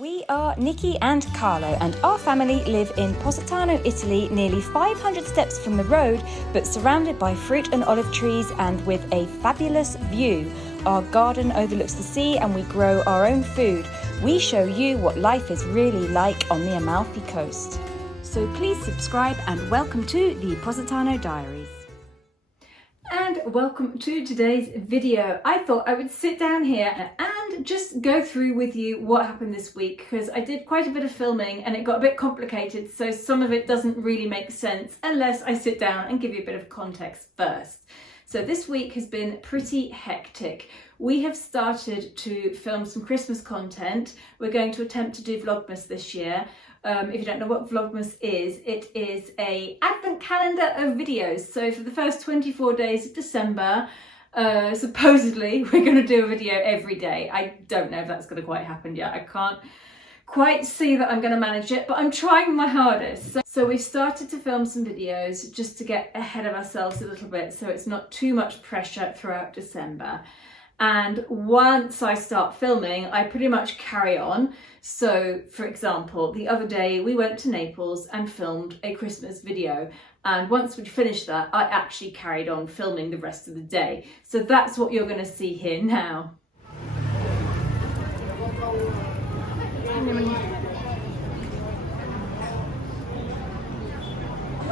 We are Nicki and Carlo, and our family live in Positano, Italy, nearly 500 steps from the road, but surrounded by fruit and olive trees and with a fabulous view. Our garden overlooks the sea and we grow our own food. We show you what life is really like on the Amalfi Coast. So please subscribe and welcome to the Positano Diaries. And welcome to today's video. I thought I would sit down here and just go through with you what happened this week, because I did quite a bit of filming and it got a bit complicated, so some of it doesn't really make sense unless I sit down and give you a bit of context first. So this week has been pretty hectic. We have started to film some Christmas content. We're going to attempt to do Vlogmas this year. If you don't know what Vlogmas is, it is an advent calendar of videos. So for the first 24 days of December, supposedly we're going to do a video every day. I don't know if that's going to quite happen yet. I can't quite see that I'm going to manage it, but I'm trying my hardest. So we've started to film some videos just to get ahead of ourselves a little bit, so it's not too much pressure throughout December. And once I start filming, I pretty much carry on. So for example, the other day we went to Naples and filmed a Christmas video. And once we'd finished that, I actually carried on filming the rest of the day. So that's what you're going to see here now.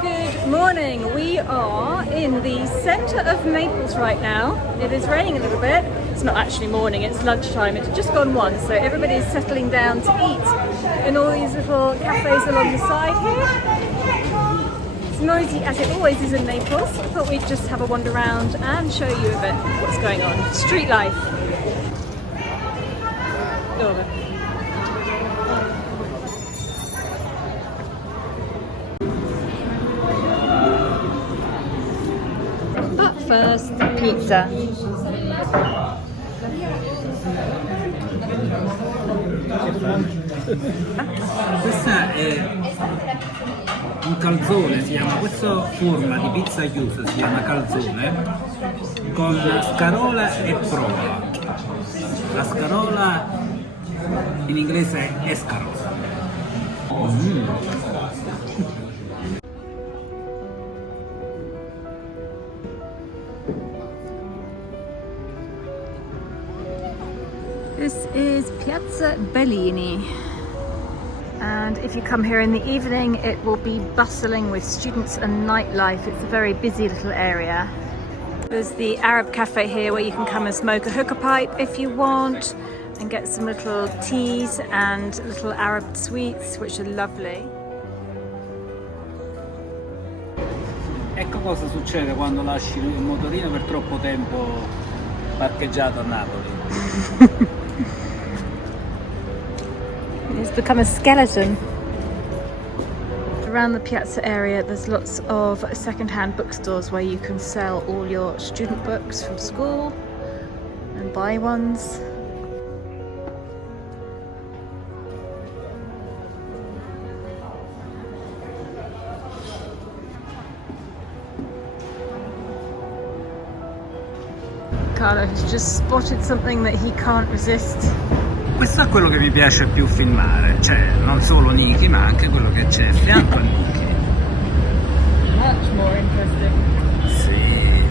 Good morning. We are in the centre of Naples right now. It is raining a little bit. It's not actually morning, it's lunchtime. It's just gone 1, so everybody's settling down to eat in all these little cafes along the side here. It's noisy as it always is in Naples. I thought we'd just have a wander around and show you a bit what's going on. Street life. But first, pizza. Questa è un calzone, si chiama, questa forma di pizza chiusa si chiama calzone con scarola e provola. La scarola in inglese è escargot. This is Piazza Bellini, and if you come here in the evening it will be bustling with students and nightlife. It's a very busy little area. There's the Arab cafe here where you can come and smoke a hookah pipe if you want and get some little teas and little Arab sweets which are lovely. Ecco cosa succede quando lasci il motorino per troppo tempo parcheggiato a Napoli. It's become a skeleton. Around the piazza area there's lots of second-hand bookstores where you can sell all your student books from school and buy ones. Carlo has just spotted something that he can't resist. Questo è quello che mi piace più filmare, cioè non solo Nicki ma anche quello che c'è a fianco a Nicki. Much more interesting. Sì.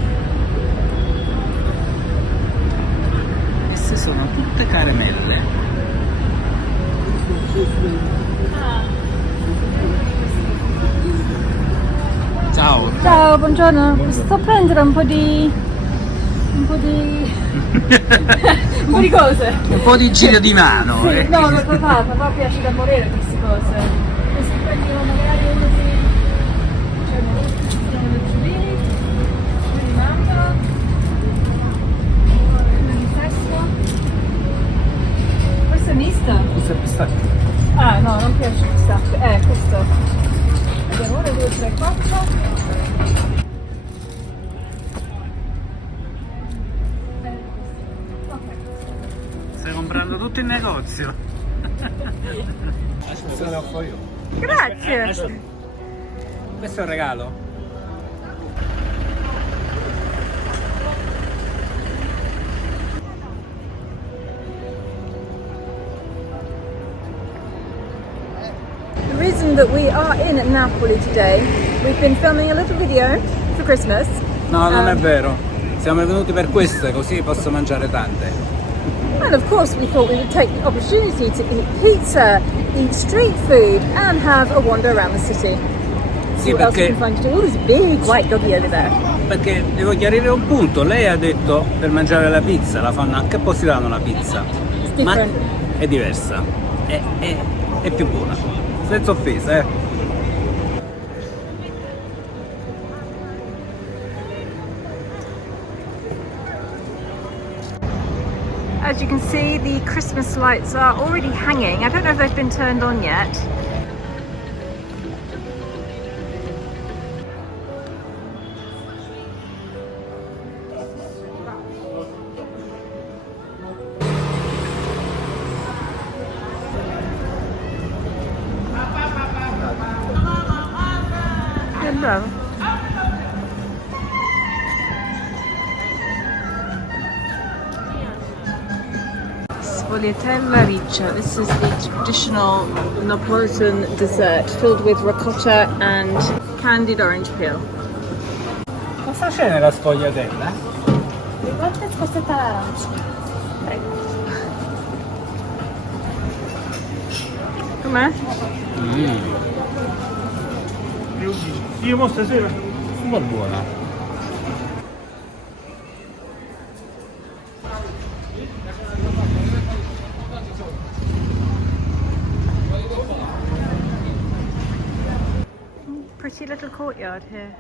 Queste sono tutte caramelle. Ciao. Ciao, buongiorno. Posso prendere un po' di un po' di cose? Un po' di giro di mano. Sì, no, papà piace da morire queste cose. Questi prendono magari uno di giullini, uno di mango, uno di sesto. Questo è misto? Questo è pistacchio. Ah no, non piace il pistacchio. Questo. Vediamo 1, 2, 3, 4. Stai comprando tutto in negozio. Grazie. Questo è un regalo? reason that we are in Napoli today. We've been filming a little video for Christmas. No, non è vero. Siamo venuti per queste, così posso mangiare tante. And of course we thought we would take the opportunity to eat pizza, eat street food and have a wander around the city. Sì, What else we perché, can find to do? Oh, there's a big white doggy over there. perché devo chiarire un punto. Lei ha detto per mangiare la pizza, la fanno anche a Positano la pizza. It's Ma different. è diversa, è più buona. Senza offesa, eh. As you can see, the Christmas lights are already hanging. I don't know if they've been turned on yet. Hello. Sfogliatella riccia. This is the traditional Neapolitan dessert filled with ricotta and candied orange peel. Cosa c'è nella sfogliatella? Ricotta e sfogliatella arancia. Prego. Com'è? Io mo stasera. Un po' buona. Pretty little courtyard here.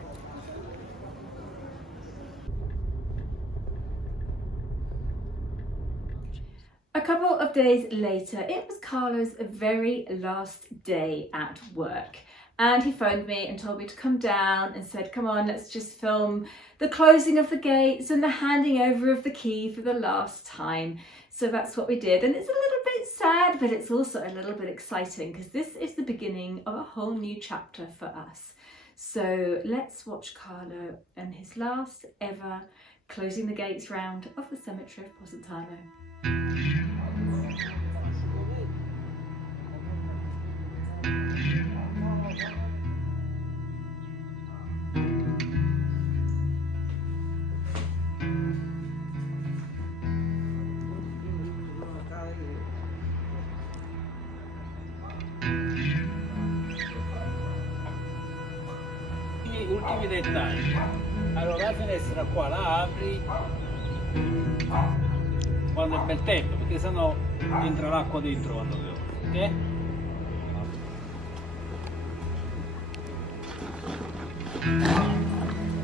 A couple of days later, it was Carlo's very last day at work. And he phoned me and told me to come down and said, come on, let's just film the closing of the gates and the handing over of the key for the last time. So that's what we did. And it's a little bit sad, but it's also a little bit exciting because this is the beginning of a whole new chapter for us. So let's watch Carlo and his last ever closing the gates round of the cemetery of Positano. Ultimi dettagli. Allora la finestra qua la apri quando è bel tempo, perché sennò entra l'acqua dentro quando piove, ok?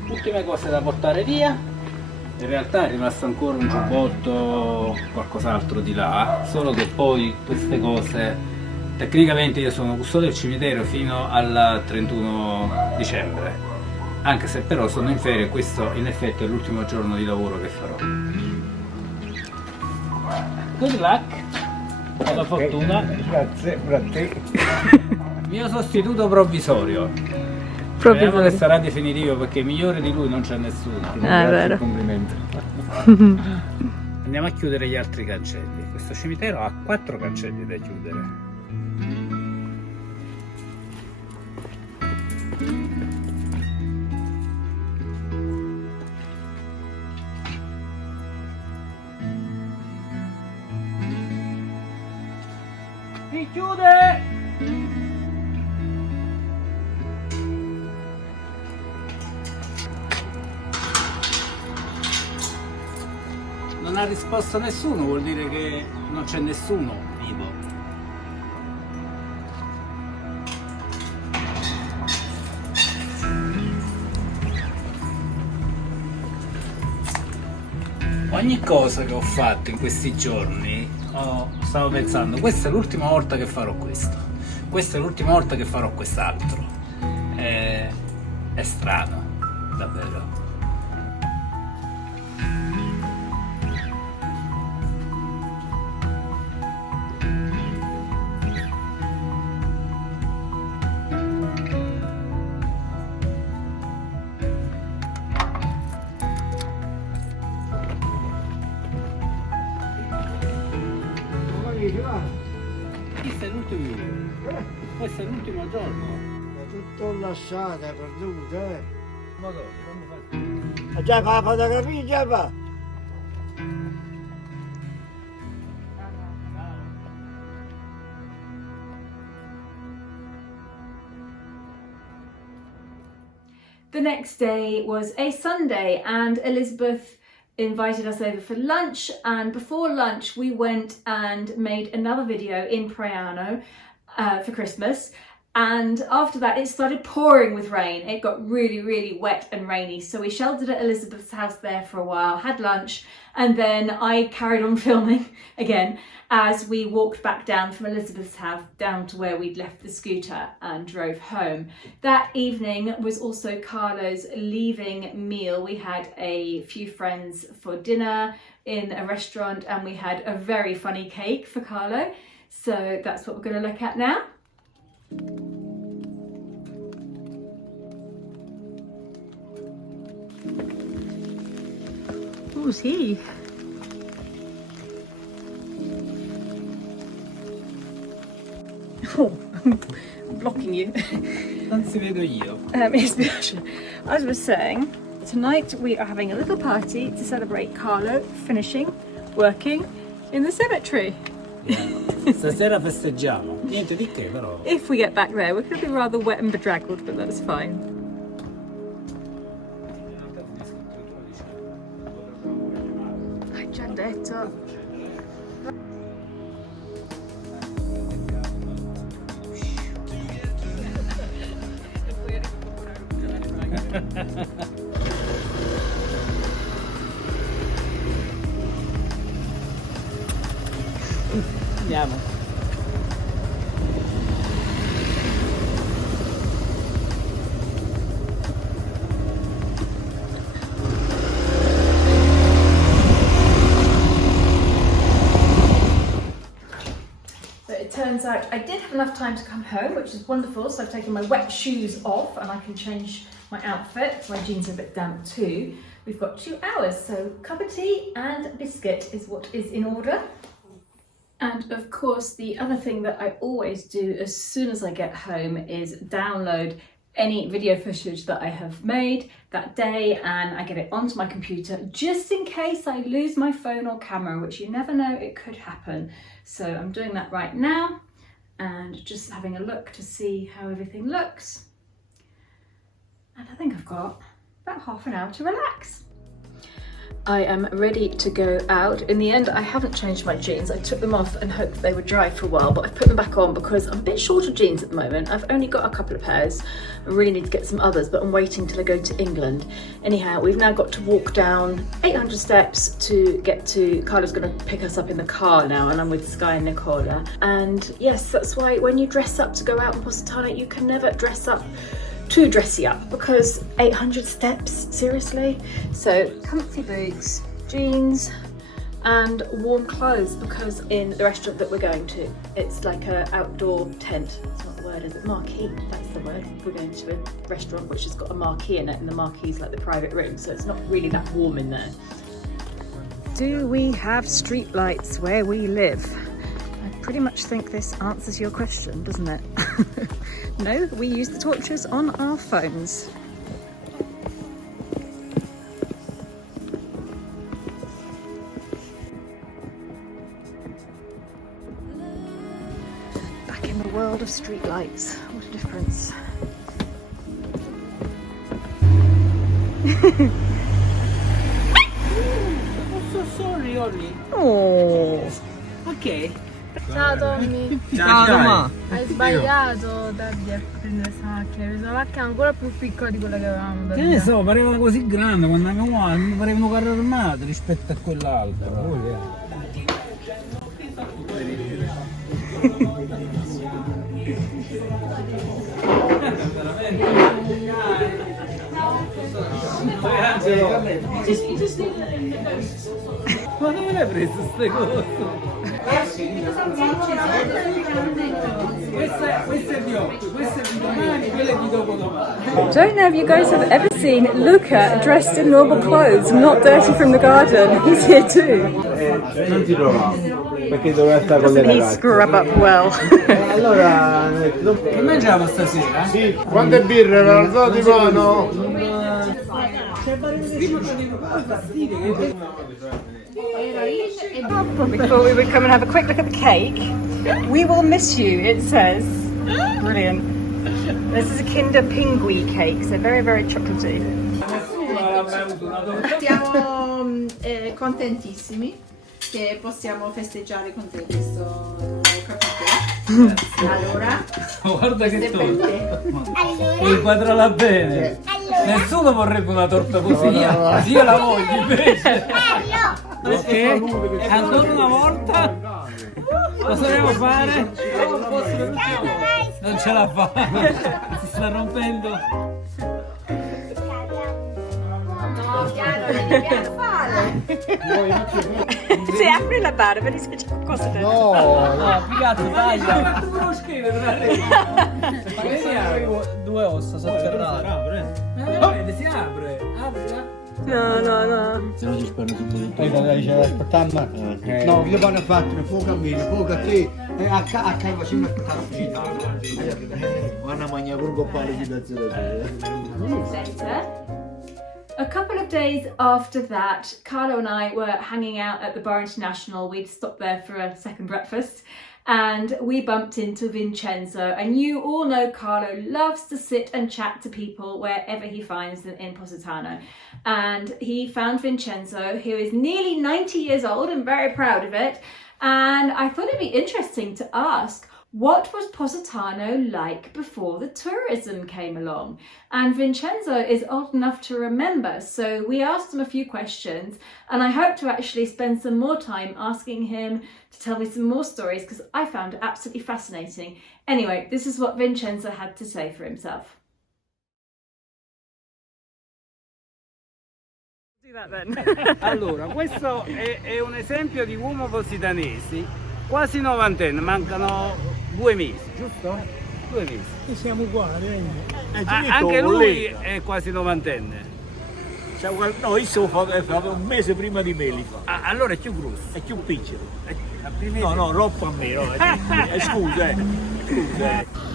Ultime cose da portare via. In realtà è rimasto ancora un giubbotto, qualcos'altro di là, solo che poi queste cose, tecnicamente io sono custode del cimitero fino al 31 dicembre. Anche se però sono in ferie e questo in effetti è l'ultimo giorno di lavoro che farò. Good luck, buona fortuna. Grazie, grazie. Mio sostituto provvisorio. Speriamo che sarà definitivo perché migliore di lui non c'è nessuno. È vero. Complimenti. Andiamo a chiudere gli altri cancelli. Questo cimitero ha 4 cancelli da chiudere. Si chiude! Non ha risposto nessuno, vuol dire che non c'è nessuno vivo. Ogni cosa che ho fatto in questi giorni, stavo pensando, questa è l'ultima volta che farò questo, questa è l'ultima volta che farò quest'altro. È strano, davvero. Questo è l'ultimo video. Questo è l'ultimo giorno. È tutto lasciato, è perduto, eh. Ma dove? Quando fai? Già fa da capire, già fa. The next day was a Sunday and Elizabeth invited us over for lunch, and before lunch we went and made another video in Praiano for Christmas, and after that it started pouring with rain. It got really wet and rainy, so we sheltered at Elizabeth's house there for a while, had lunch, and then I carried on filming again as we walked back down from Elizabeth's house down to where we'd left the scooter and drove home. That evening was also Carlo's leaving meal. We had a few friends for dinner in a restaurant and we had a very funny cake for Carlo. So that's what we're going to look at now. Who's he? Oh, I'm blocking you. Non si vedo io. As I was saying, tonight we are having a little party to celebrate Carlo finishing working in the cemetery. Stasera festeggiamo. Niente di che però. If we get back there, we're going to be rather wet and bedraggled, but that's fine. Hai già detto. Andiamo. So it turns out I did have enough time to come home, which is wonderful. So I've taken my wet shoes off and I can change my outfit. My jeans are a bit damp too. We've got 2 hours, so cup of tea and biscuit is what is in order. And of course, the other thing that I always do as soon as I get home is download any video footage that I have made that day and I get it onto my computer just in case I lose my phone or camera, which you never know, it could happen. So I'm doing that right now and just having a look to see how everything looks. And I think I've got about half an hour to relax. I am ready to go out. In the end, I haven't changed my jeans. I took them off and hoped they would dry for a while, but I put them back on because I'm a bit short of jeans at the moment. I've only got a couple of pairs. I really need to get some others, but I'm waiting till I go to England. Anyhow, we've now got to walk down 800 steps to get to, Carlo's gonna pick us up in the car now, and I'm with Sky and Nicola. And yes, that's why when you dress up to go out in Positano, you can never dress up too dressy up, because 800 steps, seriously? So comfy boots, jeans and warm clothes, because in the restaurant that we're going to, it's like an outdoor tent. It's not the word, is it? Marquee, that's the word. We're going to a restaurant which has got a marquee in it, and the marquee's like the private room, so it's not really that warm in there. Do we have street lights where we live? I pretty much think this answers your question, doesn't it? No, we use the torches on our phones. Back in the world of streetlights, what a difference. I'm so sorry, Ollie. Oh. Ok. Ciao Tommy, Ciao Tomà. hai sbagliato Daddy a prendere questa macchina, hai preso una macchina ancora più piccola di quella che avevamo. Che ne so, pareva così grande quando andavamo là, mi pareva un carro armato rispetto a quell'altro. Ma dove l'hai preso queste cose? Questa è di oggi, questa è di domani, quella è di dopodomani. Don't know if you guys have ever seen Luca dressed in normal clothes, not dirty from the garden. He's here too. Non ti trovavo, perché doveva stare con le Doesn't he ragazze. scrub up well? Allora, Che mangiamo stasera? Sì, quante birre la alzate di mano? We thought we would come and have a quick look at the cake. We will miss you, it says. Brilliant. This is a Kinder Pingui cake, so very, very chocolatey. Siamo contentissimi che possiamo festeggiare con te questo capitolo. Allora, Guarda che questo è per torta. te. Puoi inquadrarla bene. Nessuno vorrebbe una torta così. Io la voglio invece. Perché? Ancora una volta? Cosa dobbiamo fare? Non ce la fa. Si sta rompendo. No, piano, devi piano fare. Sì, apri la barra, vedi se c'è qualcosa dentro. No, piccato, taglia. Uno schede per due ossa sotterranee. Vedi, si apre. Aprila. No, no, no. Se no si sperano subito. Poi dai, c'è aspettando. No, io vanno a fare poco a me, poco a te. A casa facciamo aspettare la cucina. Vanno a mangiare pure un po' di citazione. Later. A couple of days after that, Carlo and I were hanging out at the Bar International. We'd stopped there for a second breakfast and we bumped into Vincenzo. And you all know Carlo loves to sit and chat to people wherever he finds them in Positano. And he found Vincenzo, who is nearly 90 years old and very proud of it. And I thought it'd be interesting to ask, what was Positano like before the tourism came along? And Vincenzo is old enough to remember, so we asked him a few questions, and I hope to actually spend some more time asking him to tell me some more stories because I found it absolutely fascinating. Anyway, this is what Vincenzo had to say for himself. Do that then. Allora, questo è un esempio di uomo positanesi, quasi novantenne, mancano 2 mesi, giusto? 2 mesi. E siamo uguali, Anche lui è quasi novantenne. No, io fa un mese prima di me li fa. Allora è più grosso. È più piccolo. No. troppo a me, no. Scusa.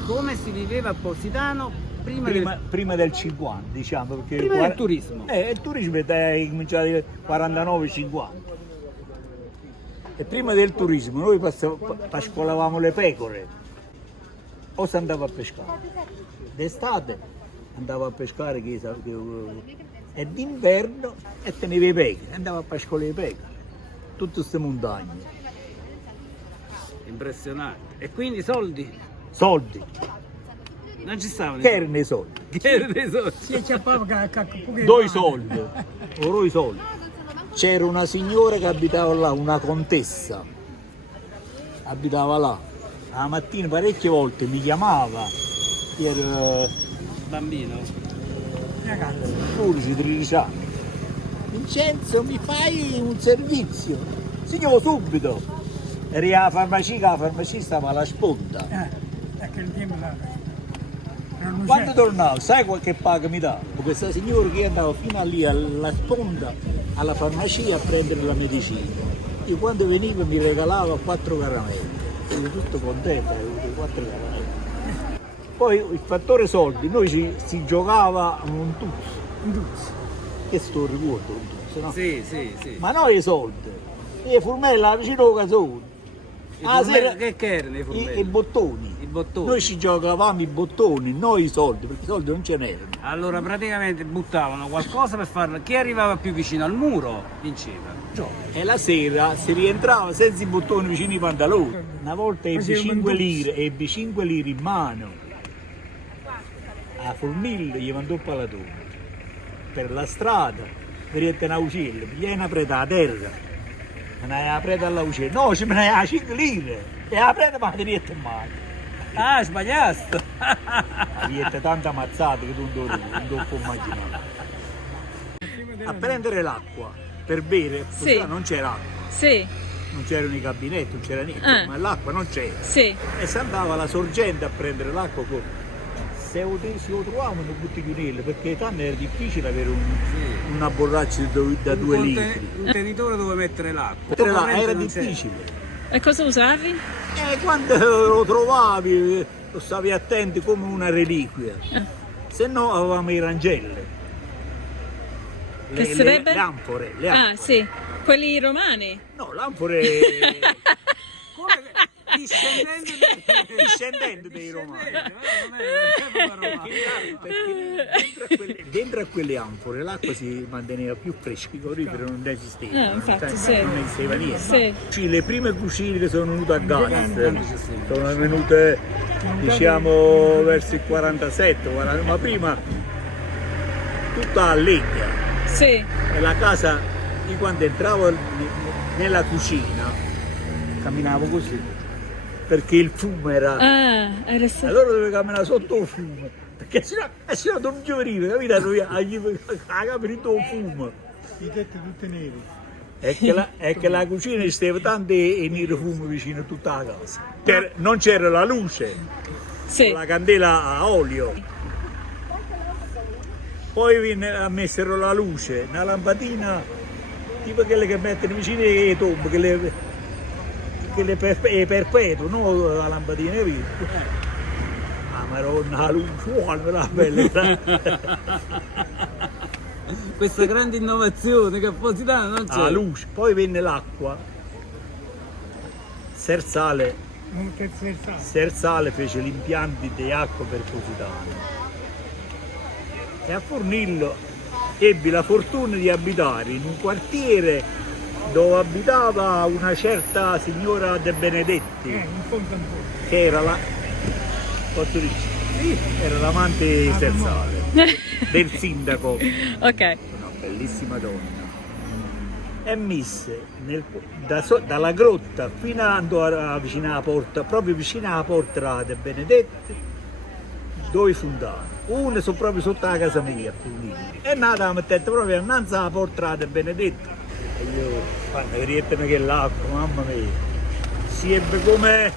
Come si viveva a Positano Prima del 50, diciamo. Perché prima del turismo? Il turismo è cominciato nel 49-50. E prima del turismo noi pascolavamo le pecore o si andava a pescare. D'estate andavo a pescare e d'inverno e tenevo i pecore, andavo a pascolare le pecore, tutte queste montagne. Impressionante. E quindi soldi? Soldi, Non ci stavano. che erano i soldi? Che erano i soldi? Due soldi, oro i soldi. C'era una signora che abitava là, una contessa, abitava là. La mattina parecchie volte mi chiamava, ero Bambino. pure 13 anni. Vincenzo, mi fai un servizio? Signor, subito. Eri alla farmacia, la farmacia stava alla sponda. Quando tornavo, sai che paga mi dava? Questa signora che andava fino a lì alla sponda, alla farmacia a prendere la medicina. Io quando venivo mi regalava 4 caramelle. Ero tutto contento, avevo 4 caramelle. Poi il fattore soldi, noi si giocava a un tuzzo. Che sto ricordo un tuzzo, no? Sì. Ma noi i soldi. E formella vicino al casone. Che erano i formelli? I bottoni. I bottoni. Noi ci giocavamo i bottoni, non i soldi, perché i soldi non ce n'erano. Allora praticamente buttavano qualcosa per farlo. Chi arrivava più vicino al muro vinceva. E la sera si rientrava senza i bottoni vicino ai pantaloni. Una volta ebbi 5 lire in mano. A Formiglia gli mandò palatone. Per la strada, vedete una uccello, gli hai presa a terra. Me ne hai presa alla uccello. No, ci me ne hai 5 lire. E la presa ma ti riette male. Ah, sbagliato! Riette tanta mazzata che tu non puoi immaginare. A prendere l'acqua per bere, Sì. non c'era acqua. Sì, Non c'erano i cabinetti, non c'era niente, ma l'acqua non c'era. sì. E si andava alla sorgente a prendere l'acqua con se lo trovavano bottiglione, perché tanto era difficile avere una borraccia da 2 litri. Un contenitore dove mettere l'acqua. Era difficile. E cosa usavi? Quando lo trovavi, lo stavi attenti come una reliquia. Se no avevamo i rangelle. Che sarebbe? Le anfore. Ah, sì. Quelli romani? No, l'anfore discendente dei romani. Perché dentro a quelle anfore l'acqua si manteneva più fresca, i frigoriferi non esistevano. Infatti, sì. Non esisteva niente. Sì. Le prime cucine che sono venute a gas sono venute, diciamo, verso il 47, ma prima tutta a legna. Sì. E la casa, io quando entravo nella cucina camminavo così, perché il fumo era... era Allora dovevo camminare sotto il fumo, perché sennò non ci veniva, capito? A capito il fumo. I tetti tutti neri. È che la cucina ci stava tanto e nero fumo vicino a tutta la casa. Non c'era la luce, Sì. la candela a olio. Poi messero la luce, una lampadina tipo quelle che mettono vicino alle tombe, quelle perpetuo, no la lampadina, capito? Ah, maronna, la luce, la bella. Questa grande innovazione che a Positano non c'è. La luce, poi venne l'acqua. Sersale fece gli impianti di acqua per Positano. E a Fornillo ebbi la fortuna di abitare in un quartiere dove abitava una certa signora De Benedetti, che era posso dire? Sì, era l'amante sersale del sindaco. Ok. Una bellissima donna. E mise dalla grotta fino a vicino alla porta, proprio vicino alla porta De Benedetti, 2 fontane. Una sono proprio sotto la casa mia, e nata la mettetta proprio innanzi alla porta De Benedetti. E io, quando riempimi che l'acqua, mamma mia, si ebbe come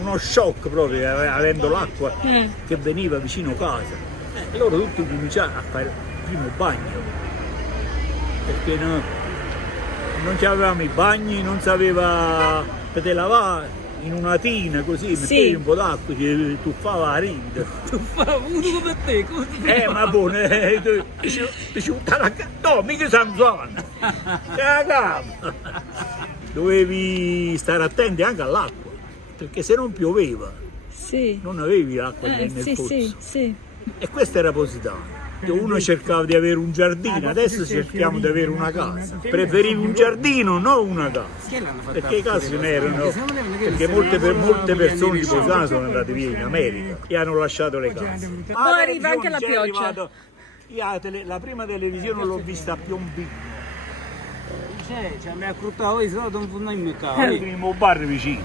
uno shock proprio, avendo l'acqua che veniva vicino casa. E loro tutti cominciarono a fare il primo bagno, perché non avevamo i bagni, non sapeva per lavare. In una tina così, mettevi un po' d'acqua, ti tuffava la rinda. Tuffava uno come te, come ti Ma buone, ti buttava no, mica Sanzona. Dovevi stare attenti anche all'acqua, perché se non pioveva, non avevi l'acqua nel pozzo. Sì. E questo era Positano. Uno cercava di avere un giardino, adesso cerchiamo di avere una casa. Preferivo un giardino, non una casa. Perché i casi ne erano, perché molte persone di Positano sono andate via in America e hanno lasciato le case. Poi arriva anche la pioggia. La prima televisione l'ho vista a Piombino. mi ha accruttato, se no non funno in mercato. Il bar vicino.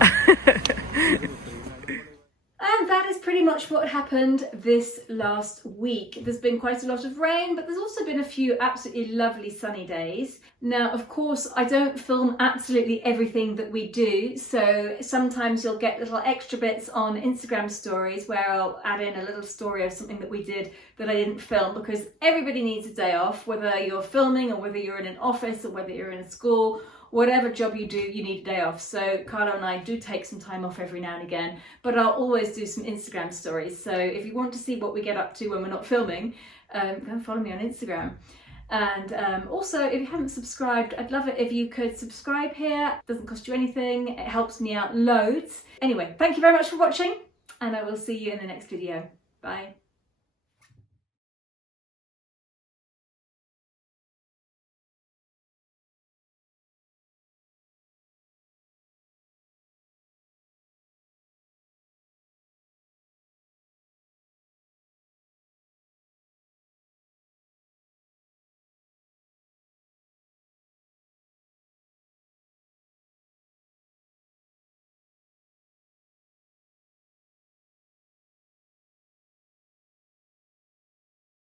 And that is pretty much what happened this last week. There's been quite a lot of rain, but there's also been a few absolutely lovely sunny days. Now, of course, I don't film absolutely everything that we do, so sometimes you'll get little extra bits on Instagram stories where I'll add in a little story of something that we did that I didn't film, because everybody needs a day off, whether you're filming or whether you're in an office or whether you're in a school. Whatever job you do, you need a day off. So Carlo and I do take some time off every now and again, but I'll always do some Instagram stories. So if you want to see what we get up to when we're not filming, go and follow me on Instagram. And also, if you haven't subscribed, I'd love it if you could subscribe here. It doesn't cost you anything. It helps me out loads. Anyway, thank you very much for watching, and I will see you in the next video. Bye.